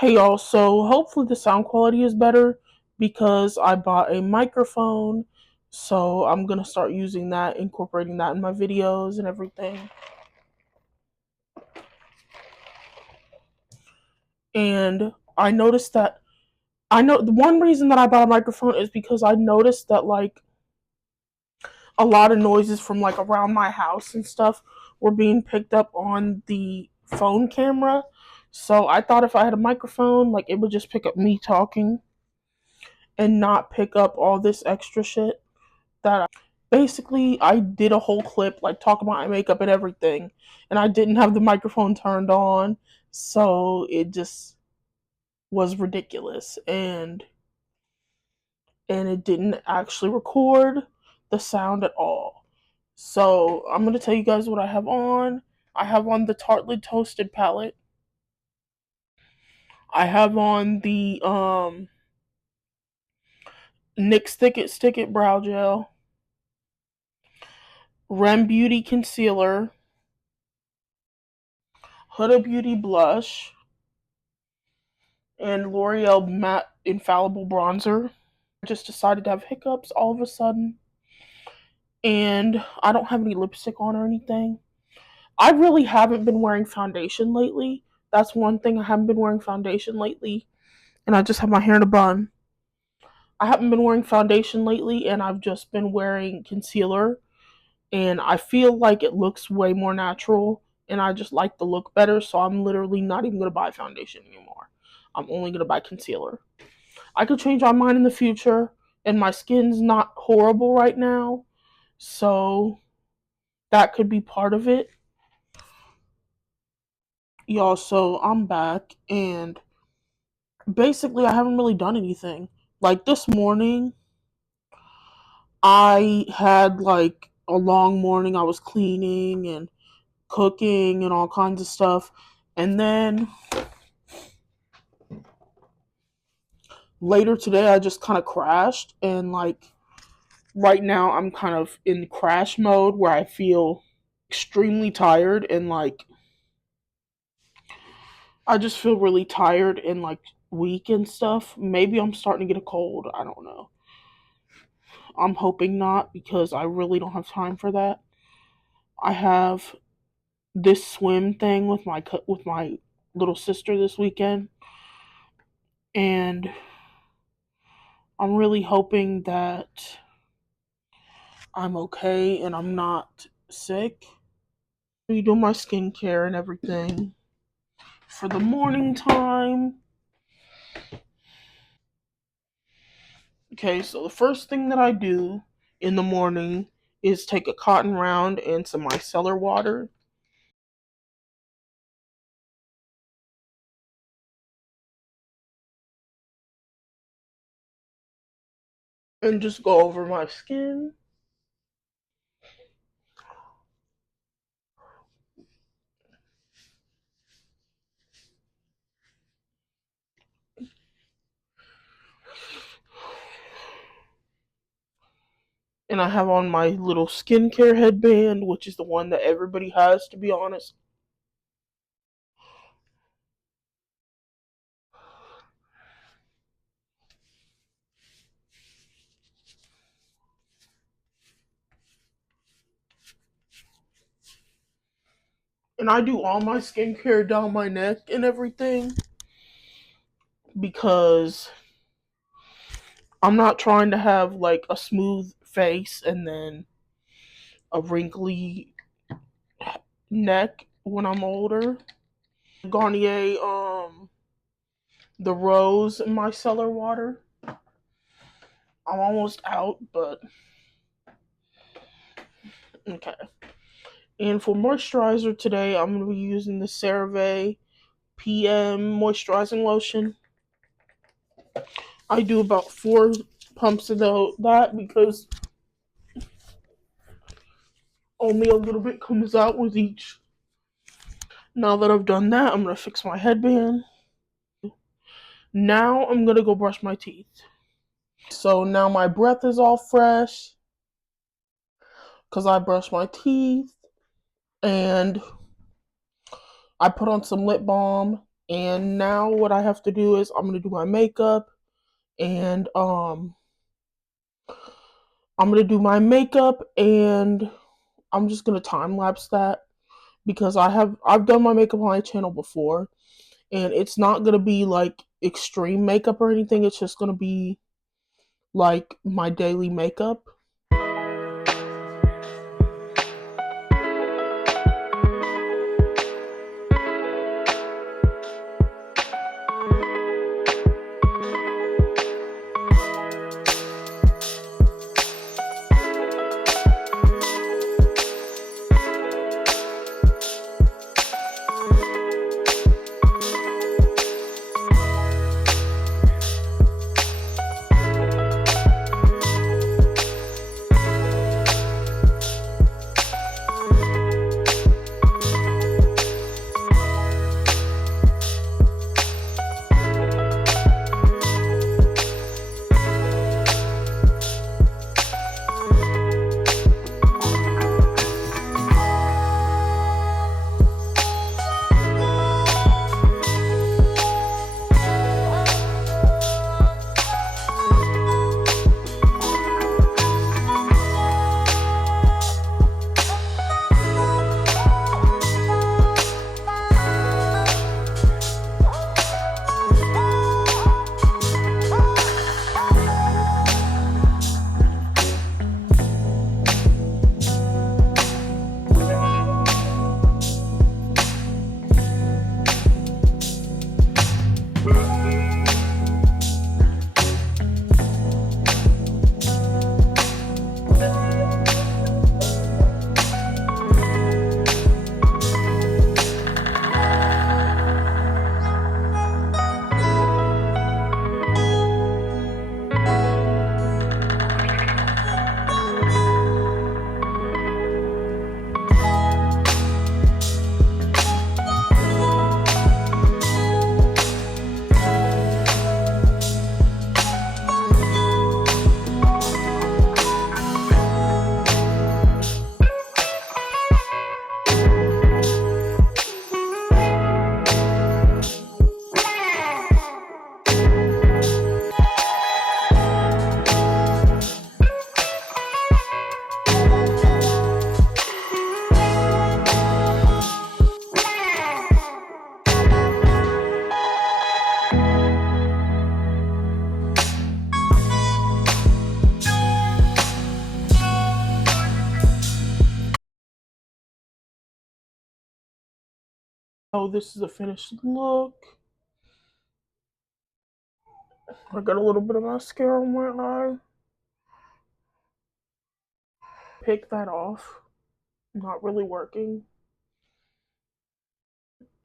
Hey y'all, so hopefully the sound quality is better because I bought a microphone. So I'm gonna start using that, incorporating that in my videos and everything. And I noticed that I know the one reason that I bought a microphone is because I noticed that like a lot of noises from like around my house and stuff were being picked up on the phone camera. So I thought if I had a microphone, like it would just pick up me talking and not pick up all this extra shit that basically I did a whole clip like talking about my makeup and everything, and I didn't have the microphone turned on, so it just was ridiculous, and it didn't actually record the sound at all. So I'm gonna tell you guys what I have on. I have on the Tartly Toasted palette. I have on the NYX Stick It brow gel, Rem Beauty concealer, Huda Beauty blush, and L'Oreal matte infallible bronzer. I just decided to have hiccups all of a sudden, and I don't have any lipstick on or anything. I really haven't been wearing foundation lately. That's one thing. I haven't been wearing foundation lately, and I just have my hair in a bun. I haven't been wearing foundation lately, and I've just been wearing concealer, and I feel like it looks way more natural, and I just like the look better, so I'm literally not even going to buy foundation anymore. I'm only going to buy concealer. I could change my mind in the future, and my skin's not horrible right now, so that could be part of it. Y'all, so I'm back, and basically, I haven't really done anything. Like this morning, I had like a long morning. I was cleaning and cooking and all kinds of stuff, and then later today, I just kind of crashed, and like right now, I'm kind of in crash mode where I feel extremely tired and like I just feel really tired and like weak and stuff. Maybe I'm starting to get a cold. I don't know. I'm hoping not because I really don't have time for that. I have this swim thing with my little sister this weekend, and I'm really hoping that I'm okay and I'm not sick. We do my skincare and everything for the morning time. Okay, so the first thing that I do in the morning is take a cotton round and some micellar water and just go over my skin. And I have on my little skincare headband, which is the one that everybody has, to be honest. And I do all my skincare down my neck and everything because I'm not trying to have like a smooth face and then a wrinkly neck when I'm older. Garnier, the rose micellar water. I'm almost out, but okay. And for moisturizer today, I'm going to be using the CeraVe PM moisturizing lotion. I do about 4 pumps of that because only a little bit comes out with each. Now that I've done that, I'm going to fix my headband. Now I'm going to go brush my teeth. So now my breath is all fresh because I brushed my teeth and I put on some lip balm And now what I have to do is I'm gonna do my makeup, and I'm just gonna time lapse that because I've done my makeup on my channel before, and it's not gonna be like extreme makeup or anything. It's just gonna be like my daily makeup. Oh, this is a finished look. I got a little bit of mascara on my eye. Pick that off. Not really working.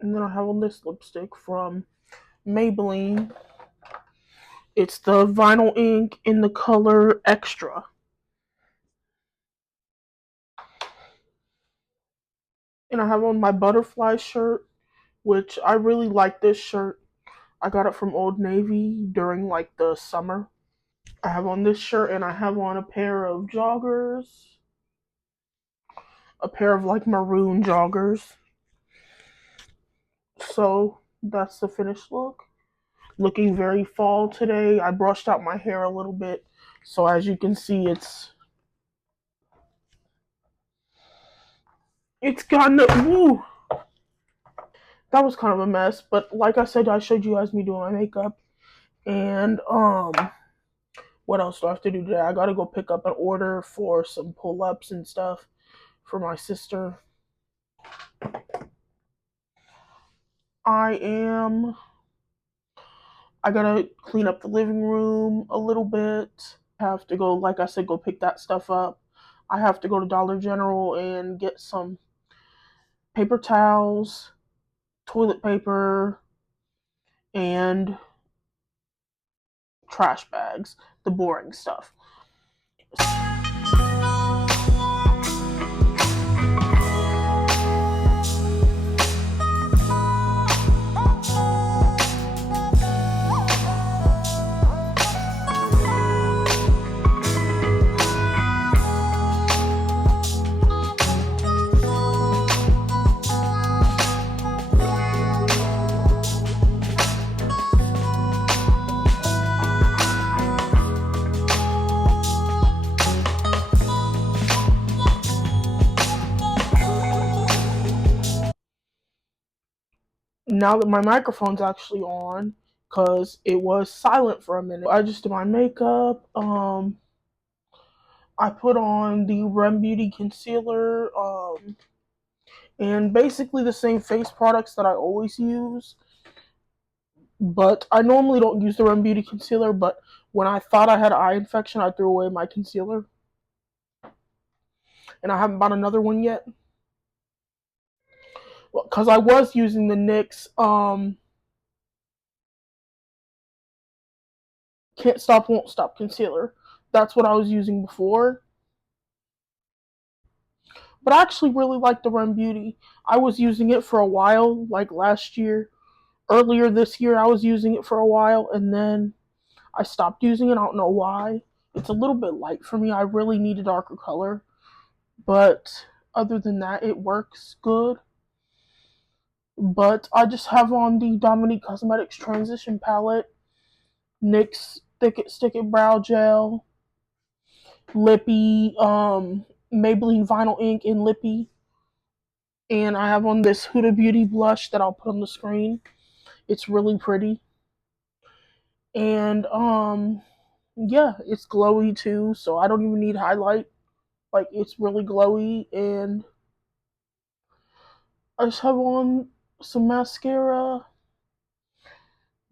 And then I have on this lipstick from Maybelline. It's the vinyl ink in the color Extra. And I have on my butterfly shirt, which I really like this shirt. I got it from Old Navy during like the summer. I have on this shirt, and I have on a pair of joggers. A pair of like maroon joggers. So that's the finished look. Looking very fall today. I brushed out my hair a little bit. So as you can see, it's gotten woo. That was kind of a mess, but like I said, I showed you guys me doing my makeup. And what else do I have to do today? I gotta go pick up an order for some pull-ups and stuff for my sister. I gotta clean up the living room a little bit. I have to go, like I said, go pick that stuff up. I have to go to Dollar General and get some paper towels, toilet paper, and trash bags, the boring stuff. now that my microphone's actually on, because it was silent for a minute, I just did my makeup. I put on the Rem Beauty concealer, and basically the same face products that I always use. But I normally don't use the Rem Beauty concealer, but when I thought I had an eye infection, I threw away my concealer. And I haven't bought another one yet. Because I was using the NYX Can't Stop, Won't Stop concealer. That's what I was using before. But I actually really like the Rem Beauty. I was using it for a while, like last year. Earlier this year, I was using it for a while, and then I stopped using it. I don't know why. It's a little bit light for me. I really need a darker color. But other than that, it works good. But I just have on the Dominique Cosmetics Transition Palette, NYX Thick It Stick It Brow Gel, Lippy, Maybelline Vinyl Ink in Lippy. And I have on this Huda Beauty blush that I'll put on the screen. It's really pretty. And yeah, it's glowy too, so I don't even need highlight. Like, it's really glowy. And I just have on some mascara.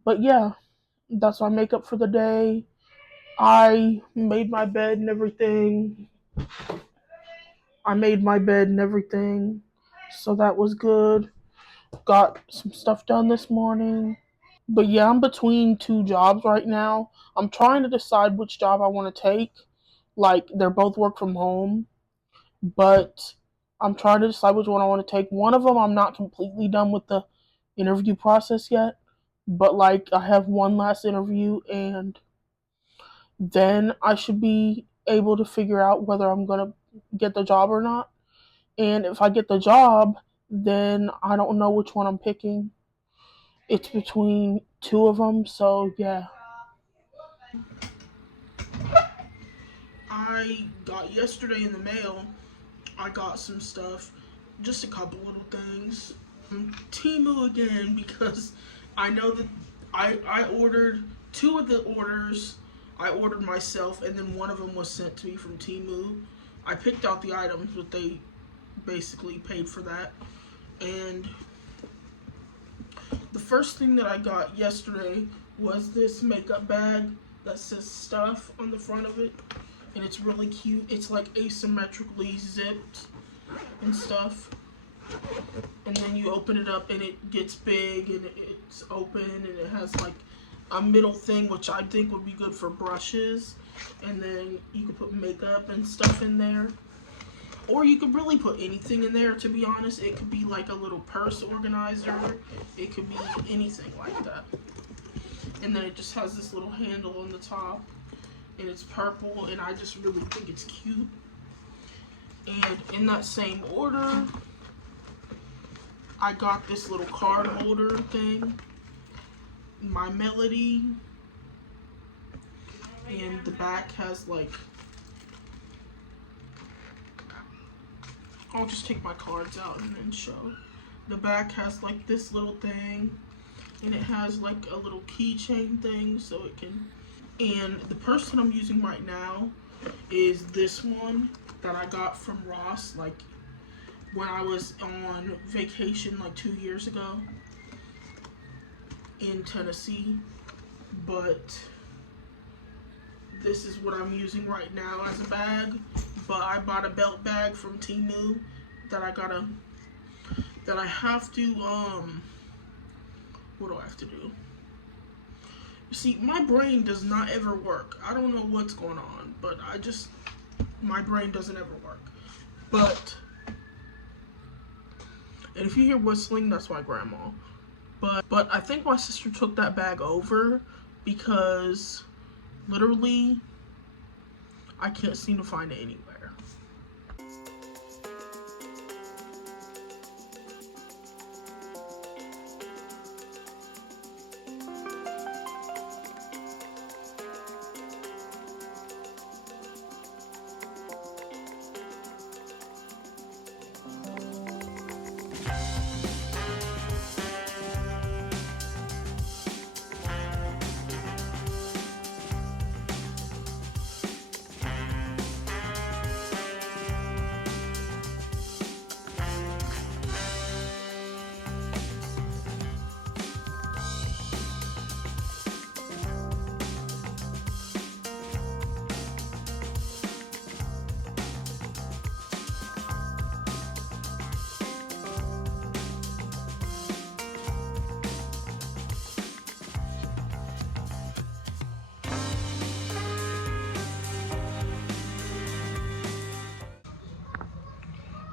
But yeah, that's my makeup for the day. I made my bed and everything. So that was good. Got some stuff done this morning. But yeah, I'm between two jobs right now. I'm trying to decide which job I want to take. Like, they're both work from home, but I'm trying to decide which one I want to take. One of them, I'm not completely done with the interview process yet, but like, I have one last interview, and then I should be able to figure out whether I'm going to get the job or not. And if I get the job, then I don't know which one I'm picking. It's between two of them, so yeah. I got yesterday in the mail, I got some stuff, just a couple little things. Temu again, because I know that I ordered two of the orders. I ordered myself, and then one of them was sent to me from Temu. I picked out the items, but they basically paid for that. And the first thing that I got yesterday was this makeup bag that says stuff on the front of it. And it's really cute. It's like asymmetrically zipped and stuff. And then you open it up and it gets big and it's open and it has like a middle thing, which I think would be good for brushes. And then you could put makeup and stuff in there. Or you could really put anything in there, to be honest. It could be like a little purse organizer. It could be anything like that. And then it just has this little handle on the top. And it's purple, and I just really think it's cute. And in that same order, I got this little card holder thing. My Melody. And the back has like... I'll just take my cards out and then show. The back has like this little thing, and it has like a little keychain thing, so it can... And the purse that I'm using right now is this one that I got from Ross, like when I was on vacation like 2 years ago in Tennessee. But this is what I'm using right now as a bag. But I bought a belt bag from Temu that I have to, what do I have to do? You see, my brain does not ever work. I don't know what's going on, but my brain doesn't ever work. But, and if you hear whistling, that's my grandma. But I think my sister took that bag over because literally I can't seem to find it anywhere.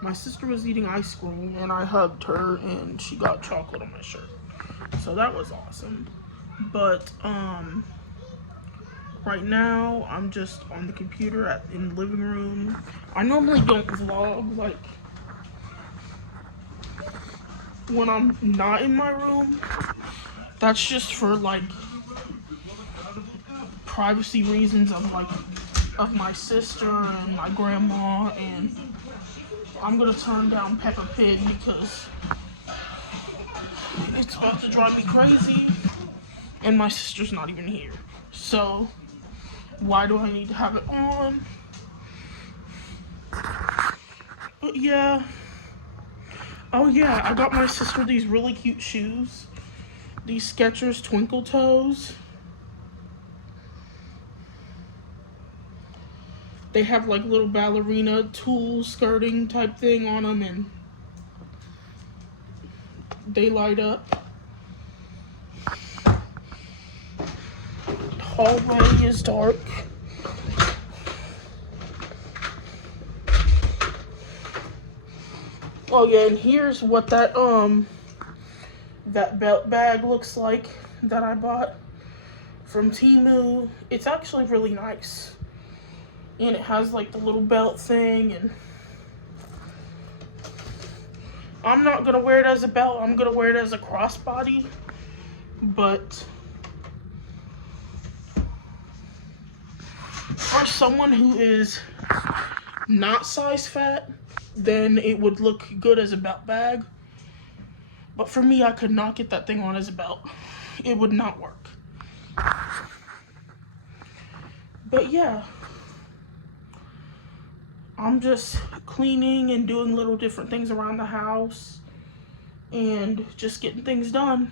My sister was eating ice cream and I hugged her and she got chocolate on my shirt. So that was awesome. But right now I'm just on the computer in the living room. I normally don't vlog like when I'm not in my room. That's just for like privacy reasons of my sister and my grandma, and I'm gonna turn down Peppa Pig because it's about to drive me crazy. And my sister's not even here. So why do I need to have it on? But yeah. Oh yeah, I got my sister these really cute shoes. These Skechers Twinkle Toes. They have like little ballerina tulle skirting type thing on them and they light up. Hallway is dark. Oh yeah, and here's what that belt bag looks like that I bought from Temu. It's actually really nice. And it has like the little belt thing, and I'm not gonna wear it as a belt, I'm gonna wear it as a crossbody. But for someone who is not size fat, then it would look good as a belt bag. But for me, I could not get that thing on as a belt. It would not work. But yeah, I'm just cleaning and doing little different things around the house and just getting things done.